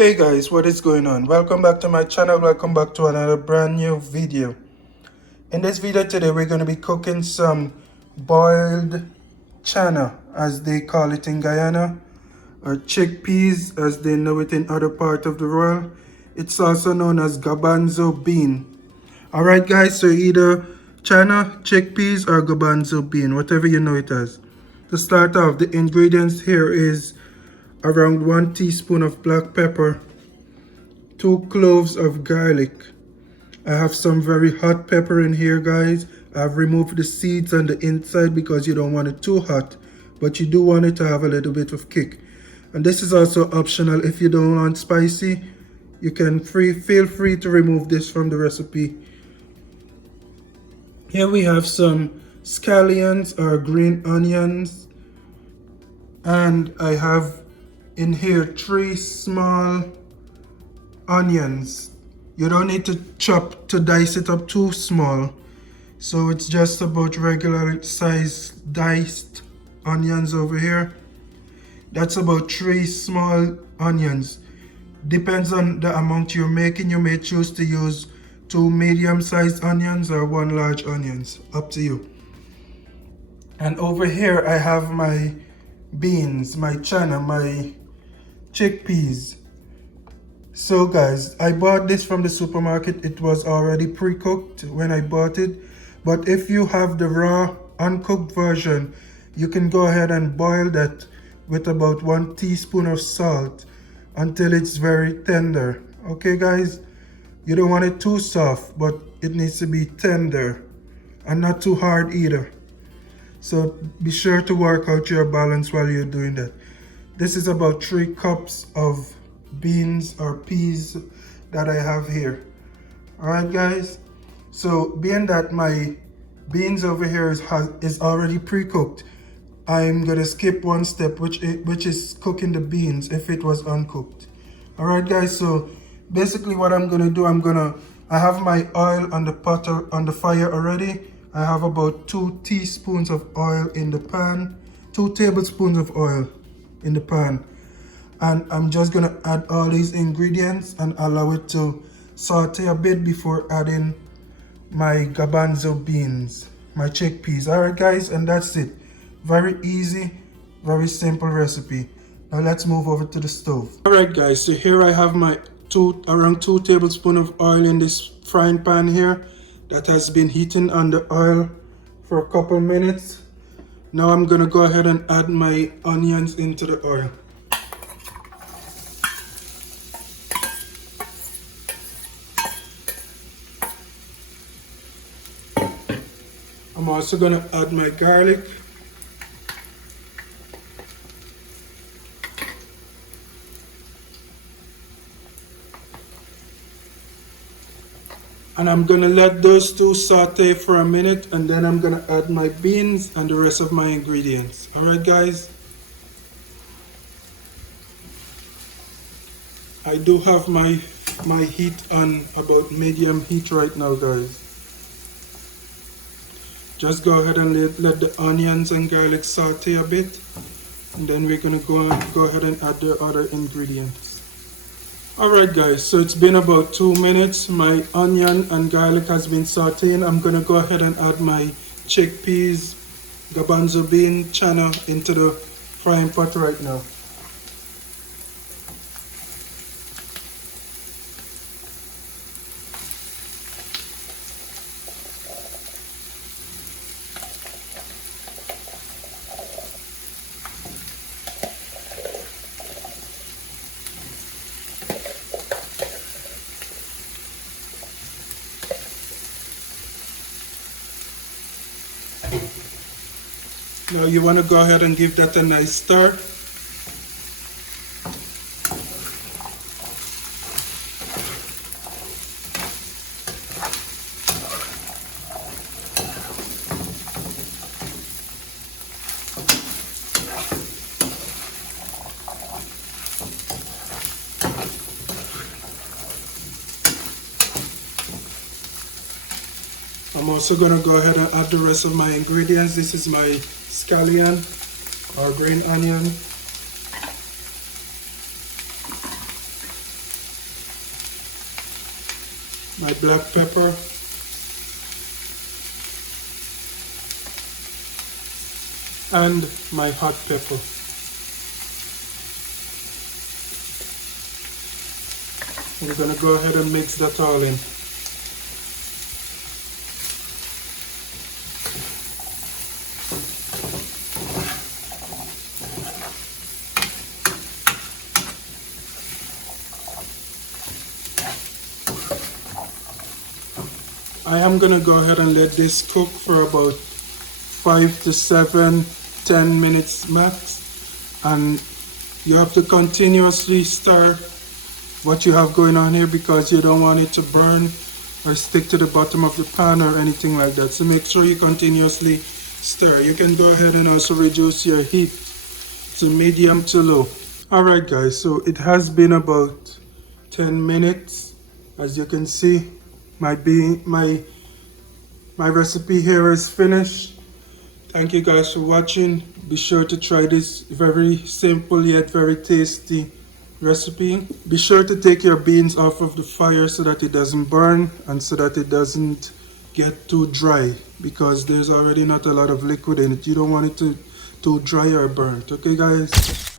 Hey guys, what is going on? Welcome back to my channel. Welcome back to another brand new video. In this video today, we're going to be cooking some boiled channa, as they call it in Guyana, or chickpeas as they know it in other parts of the world. It's also known as garbanzo bean. Alright guys, so either channa, chickpeas, or garbanzo bean, whatever you know it as. To start off, the ingredients here is around 1 teaspoon of black pepper, 2 cloves of garlic. I have some very hot pepper in here, guys. I've removed the seeds on the inside because you don't want it too hot, but you do want it to have a little bit of kick. And this is also optional. If you don't want spicy, you can feel free to remove this from the recipe. Here we have some scallions or green onions, and I have in here 3 small onions. You don't need to dice it up too small, so it's just about regular size diced onions over here. That's about 3 small onions. Depends on the amount you're making. You may choose to use 2 medium-sized onions or 1 large onions, up to you. And over here I have my beans, my channa, my chickpeas. So guys, I bought this from the supermarket. It was already pre-cooked when I bought it, but if you have the raw uncooked version, you can go ahead and boil that with about 1 teaspoon of salt until it's very tender. Okay guys, you don't want it too soft, but it needs to be tender and not too hard either. So be sure to work out your balance while you're doing that. This is about 3 cups of beans or peas that I have here. Alright guys, so being that my beans over here is already pre-cooked, I'm gonna skip one step, which is cooking the beans if it was uncooked. Alright guys, so basically what I'm gonna do, I have my oil on the pot on the fire already. I have about 2 teaspoons of oil in the pan, 2 tablespoons of oil in the pan. And I'm just gonna add all these ingredients and allow it to saute a bit before adding my garbanzo beans, my chickpeas. Alright guys, and that's it. Very easy, very simple recipe. Now let's move over to the stove. Alright guys, so here I have my around 2 tablespoons of oil in this frying pan here that has been heating on the oil for a couple minutes. Now I'm gonna go ahead and add my onions into the oil. I'm also going to add my garlic. And I'm going to let those two saute for a minute, and then I'm going to add my beans and the rest of my ingredients. Alright guys. I do have my heat on about medium heat right now guys. Just go ahead and let the onions and garlic saute a bit, and then we're gonna go ahead and add the other ingredients. Alright guys, so it's been about 2 minutes. My onion and garlic has been sauteing. I'm gonna go ahead and add my chickpeas, garbanzo bean, channa into the frying pot right now. Now you want to go ahead and give that a nice stir. I'm also going to go ahead and add the rest of my ingredients. This is my scallion or green onion. my black pepper, and my hot pepper. We're going to go ahead and mix that all in. I am going to go ahead and let this cook for about 5 to 7, 10 minutes max. And you have to continuously stir what you have going on here because you don't want it to burn or stick to the bottom of the pan or anything like that. So make sure you continuously stir. You can go ahead and also reduce your heat to medium to low. Alright guys, so it has been about 10 minutes. As you can see, my recipe here is finished. Thank you guys for watching. Be sure to try this very simple yet very tasty recipe. Be sure to take your beans off of the fire so that it doesn't burn and so that it doesn't get too dry because there's already not a lot of liquid in it. You don't want it to too dry or burnt. Okay guys?